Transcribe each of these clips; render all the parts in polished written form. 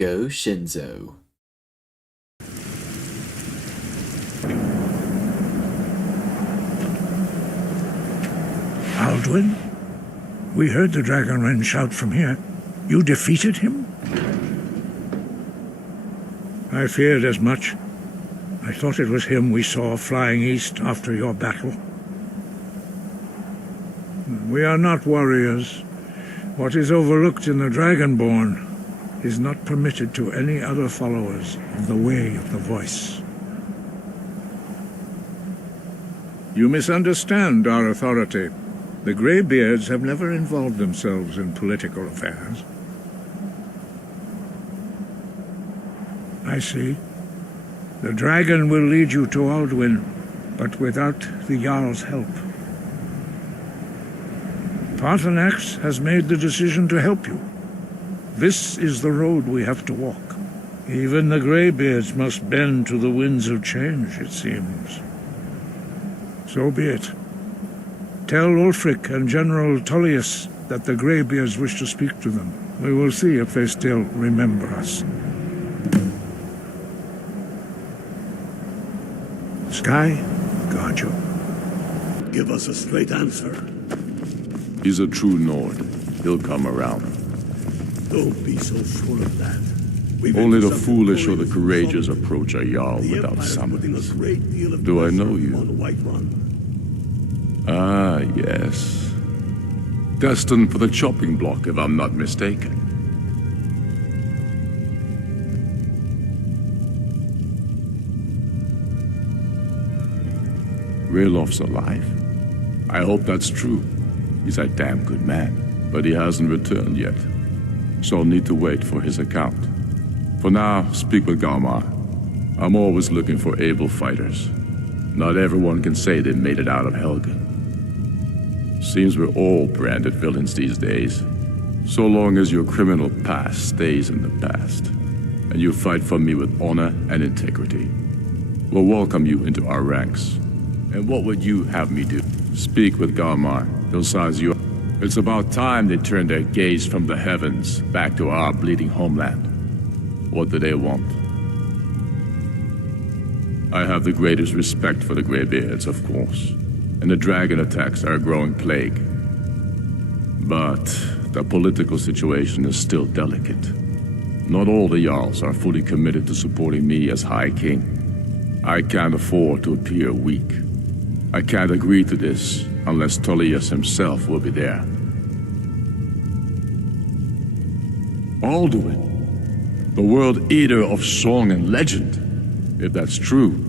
Goshinzo. Alduin? We heard the Dragon Wren shout from here. You defeated him? I feared as much. I thought it was him we saw flying east after your battle. We are not warriors. What is overlooked in the Dragonborn is not permitted to any other followers of the Way of the Voice. You misunderstand our authority. The Greybeards have never involved themselves in political affairs. I see. The dragon will lead you to Alduin, but without the Jarl's help. Paarthurnax has made the decision to help you. This is the road we have to walk. Even the Greybeards must bend to the winds of change, it seems. So be it. Tell Ulfric and General Tullius that the Greybeards wish to speak to them. We will see if they still remember us. Sky, guard you. Give us a straight answer. He's a true Nord. He'll come around. Don't be so sure of that. Only the foolish or the courageous approach a Jarl without summons. Do I know you? Ah, yes. Destined for the chopping block, if I'm not mistaken. Railof's alive. I hope that's true. He's a damn good man, but he hasn't returned yet. So I'll need to wait for his account. For now, speak with Galmar. I'm always looking for able fighters. Not everyone can say they made it out of Helgen. Seems we're all branded villains these days. So long as your criminal past stays in the past, and you fight for me with honor and integrity, we'll welcome you into our ranks. And what would you have me do? Speak with Galmar. He'll size you up. It's about time they turned their gaze from the heavens back to our bleeding homeland. What do they want? I have the greatest respect for the Greybeards, of course, and the dragon attacks are a growing plague. But the political situation is still delicate. Not all the Jarls are fully committed to supporting me as High King. I can't afford to appear weak. I can't agree to this unless Tullius himself will be there. Alduin, the world eater of song and legend. If that's true,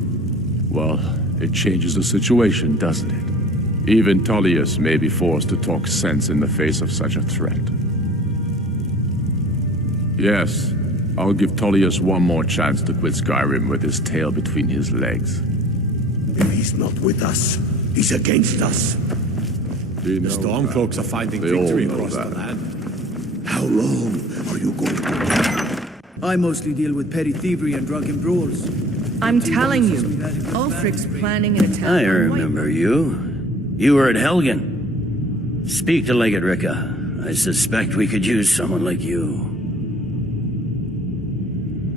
well, it changes the situation, doesn't it? Even Tullius may be forced to talk sense in the face of such a threat. Yes, I'll give Tullius one more chance to quit Skyrim with his tail between his legs. If he's not with us, he's against us. The Stormcloaks are finding victory across the land. How long are you going to... I mostly deal with petty thievery and drunken brawls. I'm telling you, Ulfric's planning an attack. I remember you. You were at Helgen. Speak to Legate Ricka. I suspect we could use someone like you.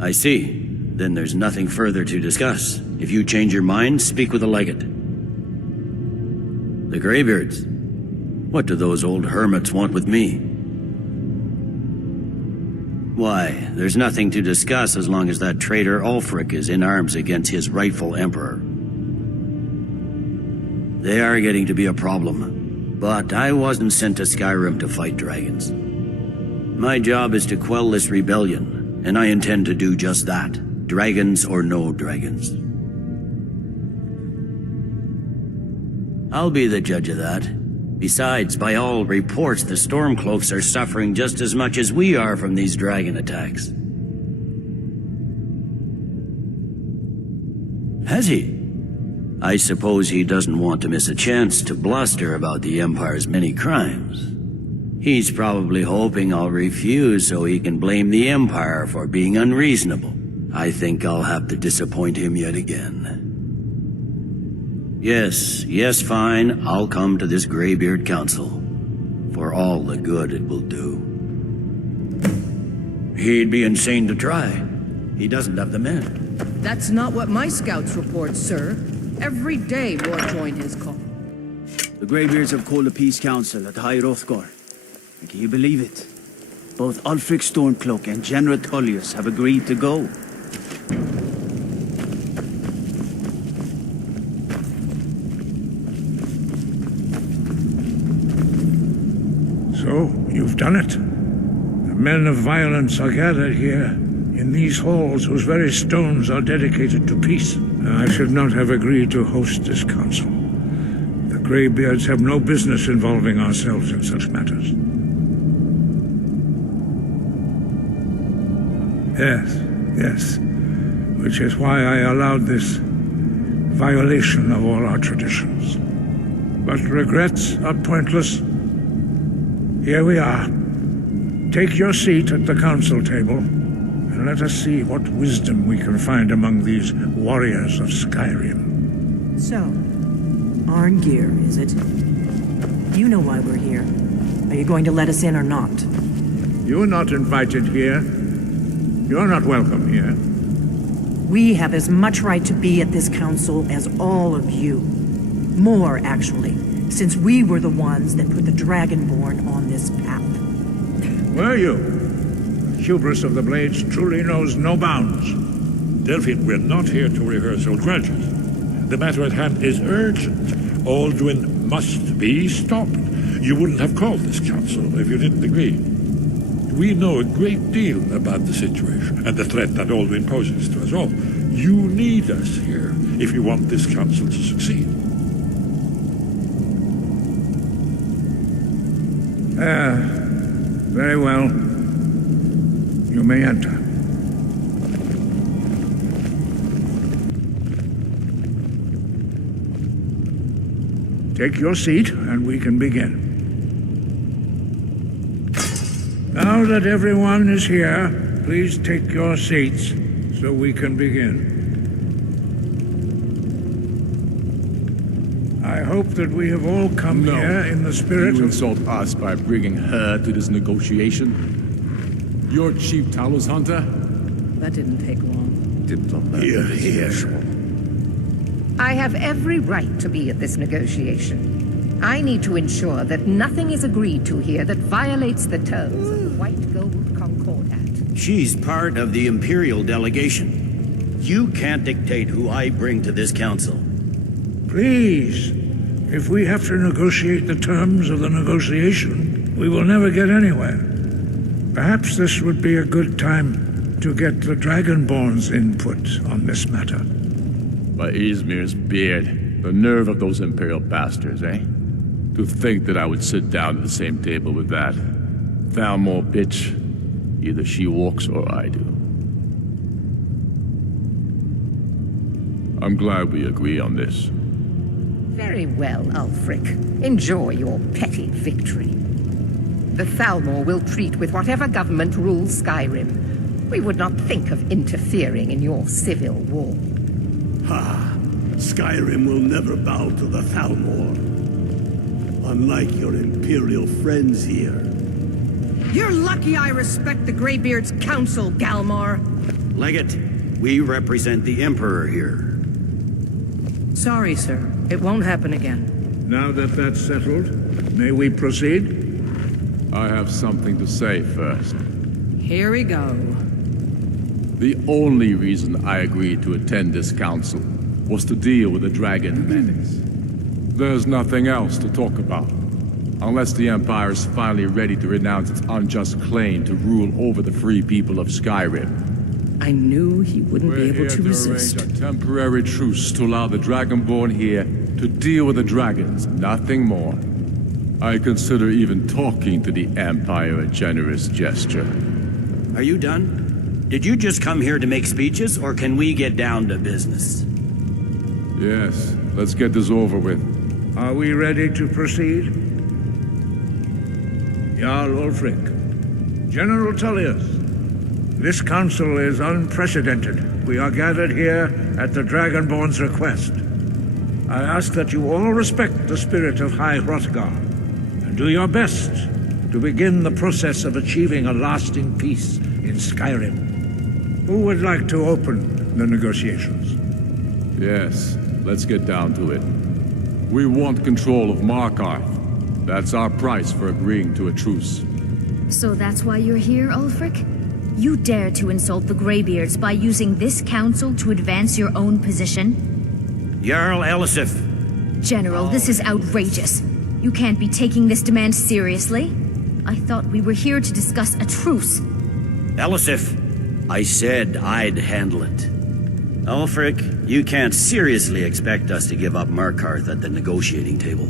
I see. Then there's nothing further to discuss. If you change your mind, speak with the Legate. The Greybeards. What do those old hermits want with me? Why, there's nothing to discuss as long as that traitor Ulfric is in arms against his rightful emperor. They are getting to be a problem, but I wasn't sent to Skyrim to fight dragons. My job is to quell this rebellion, and I intend to do just that, dragons or no dragons. I'll be the judge of that. Besides, by all reports, the Stormcloaks are suffering just as much as we are from these dragon attacks. Has he? I suppose he doesn't want to miss a chance to bluster about the Empire's many crimes. He's probably hoping I'll refuse so he can blame the Empire for being unreasonable. I think I'll have to disappoint him yet again. Yes, fine. I'll come to this Greybeard Council. For all the good it will do. He'd be insane to try. He doesn't have the men. That's not what my scouts report, sir. Every day more join his call. The Greybeards have called a peace council at High Hrothgar. And can you believe it? Both Ulfric Stormcloak and General Tullius have agreed to go. So, you've done it. The men of violence are gathered here, in these halls whose very stones are dedicated to peace. I should not have agreed to host this council. The Greybeards have no business involving ourselves in such matters. Yes. Which is why I allowed this violation of all our traditions. But regrets are pointless. Here we are. Take your seat at the council table, and let us see what wisdom we can find among these warriors of Skyrim. So, Arngir, is it? You know why we're here. Are you going to let us in or not? You're not invited here. You're not welcome here. We have as much right to be at this council as all of you. More, actually, since we were the ones that put the Dragonborn on this path. Were you? The hubris of the Blades truly knows no bounds. Delphine, we're not here to rehearse old grudges. The matter at hand is urgent. Alduin must be stopped. You wouldn't have called this council if you didn't agree. We know a great deal about the situation and the threat that Alduin poses to us all. You need us here if you want this council to succeed. Very well. You may enter. Take your seat, and we can begin. Now that everyone is here, please take your seats so we can begin. I hope that we have all come here in the spirit You of... insult us by bringing her to this negotiation? You're Chief Talos Hunter? That didn't take long. Diplomat. Here. I have every right to be at this negotiation. I need to ensure that nothing is agreed to here that violates the terms of the White Gold Concordat. She's part of the Imperial delegation. You can't dictate who I bring to this council. Please, if we have to negotiate the terms of the negotiation, we will never get anywhere. Perhaps this would be a good time to get the Dragonborn's input on this matter. By Izmir's beard, the nerve of those Imperial bastards, eh? To think that I would sit down at the same table with that. Thalmor bitch. Either she walks or I do. I'm glad we agree on this. Very well, Ulfric. Enjoy your petty victory. The Thalmor will treat with whatever government rules Skyrim. We would not think of interfering in your civil war. Ha! Skyrim will never bow to the Thalmor. Unlike your Imperial friends here. You're lucky I respect the Greybeard's council, Galmar. Legate, we represent the Emperor here. Sorry, sir. It won't happen again. Now that that's settled, may we proceed? I have something to say first. Here we go. The only reason I agreed to attend this council was to deal with the dragon menace. There's nothing else to talk about. Unless the Empire is finally ready to renounce its unjust claim to rule over the free people of Skyrim. I knew he wouldn't be We're able here to resist. arrange a temporary truce to allow the Dragonborn here to deal with the dragons, nothing more. I consider even talking to the Empire a generous gesture. Are you done? Did you just come here to make speeches, or can we get down to business? Yes, let's get this over with. Are we ready to proceed? Jarl Ulfric, General Tullius, this council is unprecedented. We are gathered here at the Dragonborn's request. I ask that you all respect the spirit of High Hrothgar, and do your best to begin the process of achieving a lasting peace in Skyrim. Who would like to open the negotiations? Yes, let's get down to it. We want control of Markarth. That's our price for agreeing to a truce. So that's why you're here, Ulfric? You dare to insult the Greybeards by using this council to advance your own position? Jarl Elisif. General, this is outrageous. You can't be taking this demand seriously. I thought we were here to discuss a truce. Elisif, I said I'd handle it. Ulfric, you can't seriously expect us to give up Markarth at the negotiating table.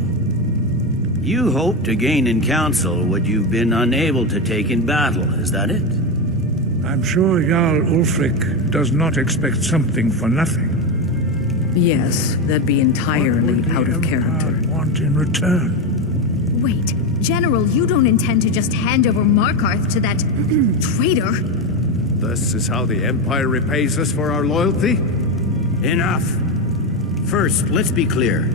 You hope to gain in council what you've been unable to take in battle, is that it? I'm sure Jarl Ulfric does not expect something for nothing. Yes, that'd be entirely out of character. Want in return? Wait, General, you don't intend to just hand over Markarth to that traitor? This is how the Empire repays us for our loyalty? Enough. First, let's be clear.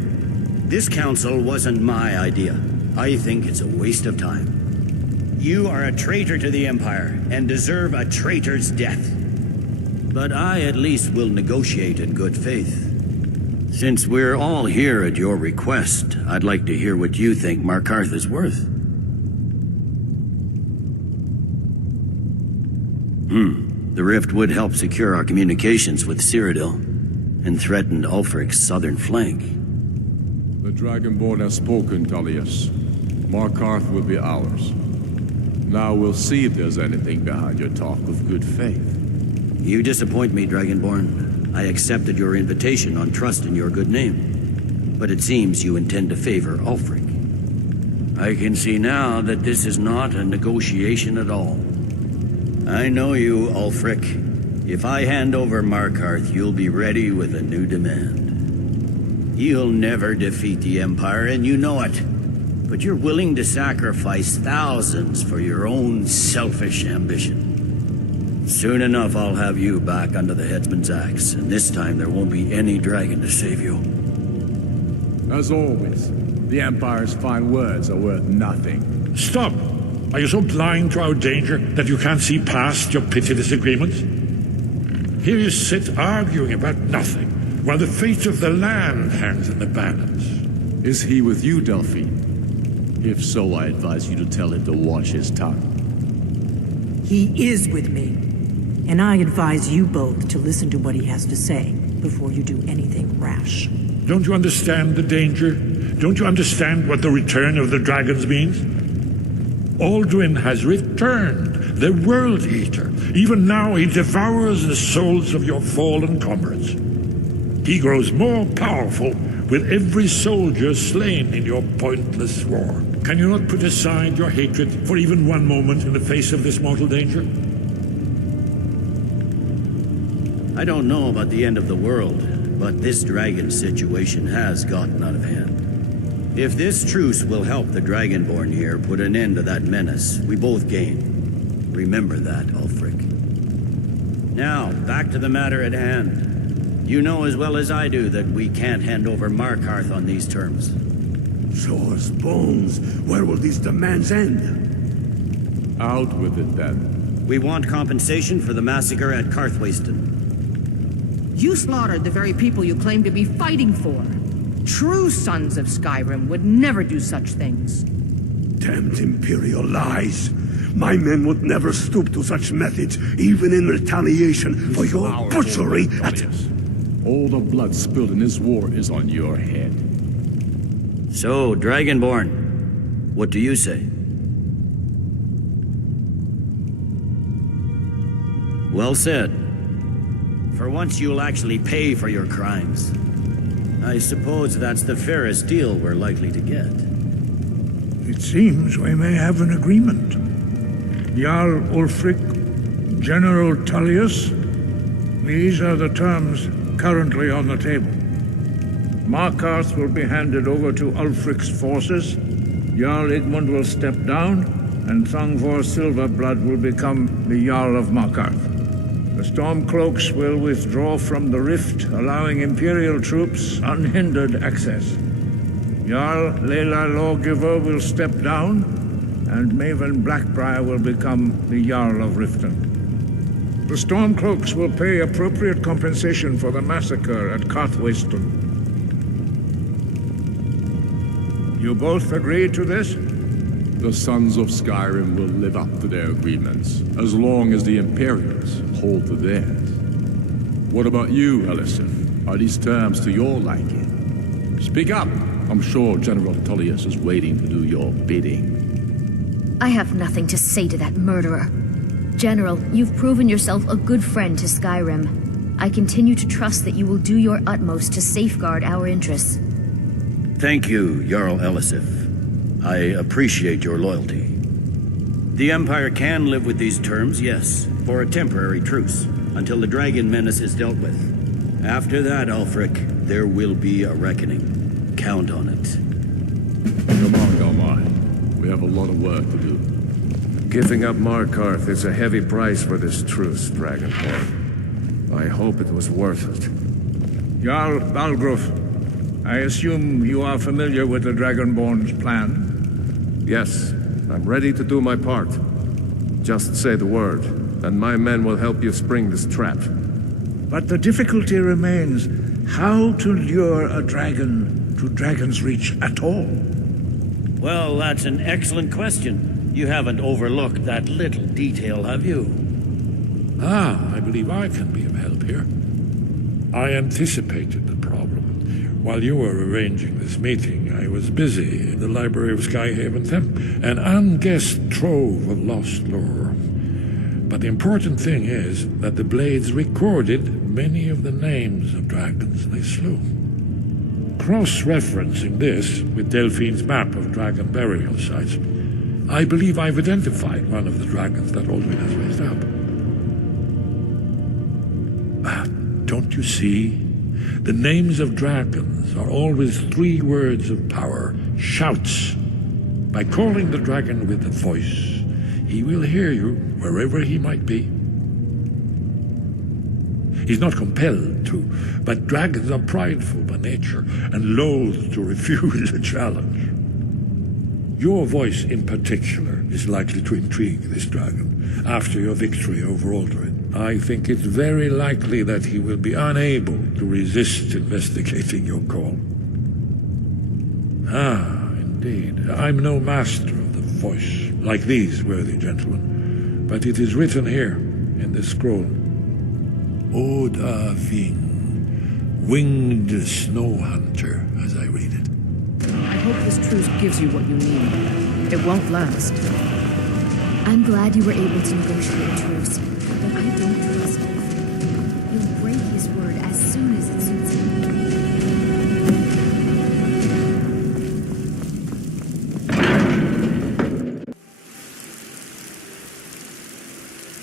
This council wasn't my idea. I think it's a waste of time. You are a traitor to the Empire and deserve a traitor's death. But I at least will negotiate in good faith. Since we're all here at your request, I'd like to hear what you think Markarth is worth. The rift would help secure our communications with Cyrodiil and threatened Ulfric's southern flank. The Dragonborn has spoken, Tullius. Markarth will be ours. Now we'll see if there's anything behind your talk of good faith. You disappoint me, Dragonborn. I accepted your invitation on trust in your good name. But it seems you intend to favor Ulfric. I can see now that this is not a negotiation at all. I know you, Ulfric. If I hand over Markarth, you'll be ready with a new demand. You'll never defeat the Empire, and you know it. But you're willing to sacrifice thousands for your own selfish ambition. Soon enough, I'll have you back under the headsman's axe, and this time there won't be any dragon to save you. As always, the Empire's fine words are worth nothing. Stop! Are you so blind to our danger that you can't see past your pitiless agreements? Here you sit arguing about nothing, while the fate of the land hangs in the balance. Is he with you, Delphine? If so, I advise you to tell him to watch his tongue. He is with me. And I advise you both to listen to what he has to say before you do anything rash. Don't you understand the danger? Don't you understand what the return of the dragons means? Alduin has returned, the World Eater. Even now he devours the souls of your fallen comrades. He grows more powerful with every soldier slain in your pointless war. Can you not put aside your hatred for even one moment in the face of this mortal danger? I don't know about the end of the world, but this dragon situation has gotten out of hand. If this truce will help the Dragonborn here put an end to that menace, we both gain. Remember that, Ulfric. Now, back to the matter at hand. You know as well as I do that we can't hand over Markarth on these terms. Show us bones. Where will these demands end? Out with it, then. We want compensation for the massacre at Karthwasten. You slaughtered the very people you claim to be fighting for. True sons of Skyrim would never do such things. Damned Imperial lies. My men would never stoop to such methods, even in retaliation for your butchery at... All the blood spilled in this war is on your head. So, Dragonborn, what do you say? Well said. For once you'll actually pay for your crimes. I suppose that's the fairest deal we're likely to get. It seems we may have an agreement. Jarl Ulfric, General Tullius, these are the terms currently on the table. Markarth will be handed over to Ulfric's forces, Jarl Igmund will step down, and Thongvor Silverblood will become the Jarl of Markarth. The Stormcloaks will withdraw from the rift, allowing Imperial troops unhindered access. Jarl Lela Lawgiver will step down, and Maven Blackbriar will become the Jarl of Riften. The Stormcloaks will pay appropriate compensation for the massacre at Carthwayston. You both agree to this? The Sons of Skyrim will live up to their agreements, as long as the Imperials hold to theirs. What about you, Elisif? Are these terms to your liking? Speak up! I'm sure General Tullius is waiting to do your bidding. I have nothing to say to that murderer. General, you've proven yourself a good friend to Skyrim. I continue to trust that you will do your utmost to safeguard our interests. Thank you, Jarl Elisif. I appreciate your loyalty. The Empire can live with these terms, yes, for a temporary truce, until the dragon menace is dealt with. After that, Ulfric, there will be a reckoning. Count on it. Come on, Galmar. We have a lot of work to do. Giving up Markarth is a heavy price for this truce, Dragonborn. I hope it was worth it. Jarl Balgruf, I assume you are familiar with the Dragonborn's plan? Yes, I'm ready to do my part. Just say the word, and my men will help you spring this trap. But the difficulty remains how to lure a dragon to Dragon's Reach at all. Well, that's an excellent question. You haven't overlooked that little detail, have you? I believe I can be of help here. I anticipated the problem. While you were arranging this meeting, I was busy in the library of Skyhaven Temp, an unguessed trove of lost lore. But the important thing is that the Blades recorded many of the names of dragons they slew. Cross-referencing this with Delphine's map of dragon burial sites, I believe I've identified one of the dragons that Alduin has raised up. Don't you see? The names of dragons are always 3 words of power, shouts. By calling the dragon with a voice, he will hear you wherever he might be. He's not compelled to, but dragons are prideful by nature and loath to refuse a challenge. Your voice in particular is likely to intrigue this dragon after your victory over Alduin. I think it's very likely that he will be unable to resist investigating your call. Indeed. I'm no master of the voice, like these worthy gentlemen, but it is written here in this scroll. Oda Ving, winged snow hunter, as I read it. I hope this truce gives you what you need. It won't last. I'm glad you were able to negotiate a truce, but I don't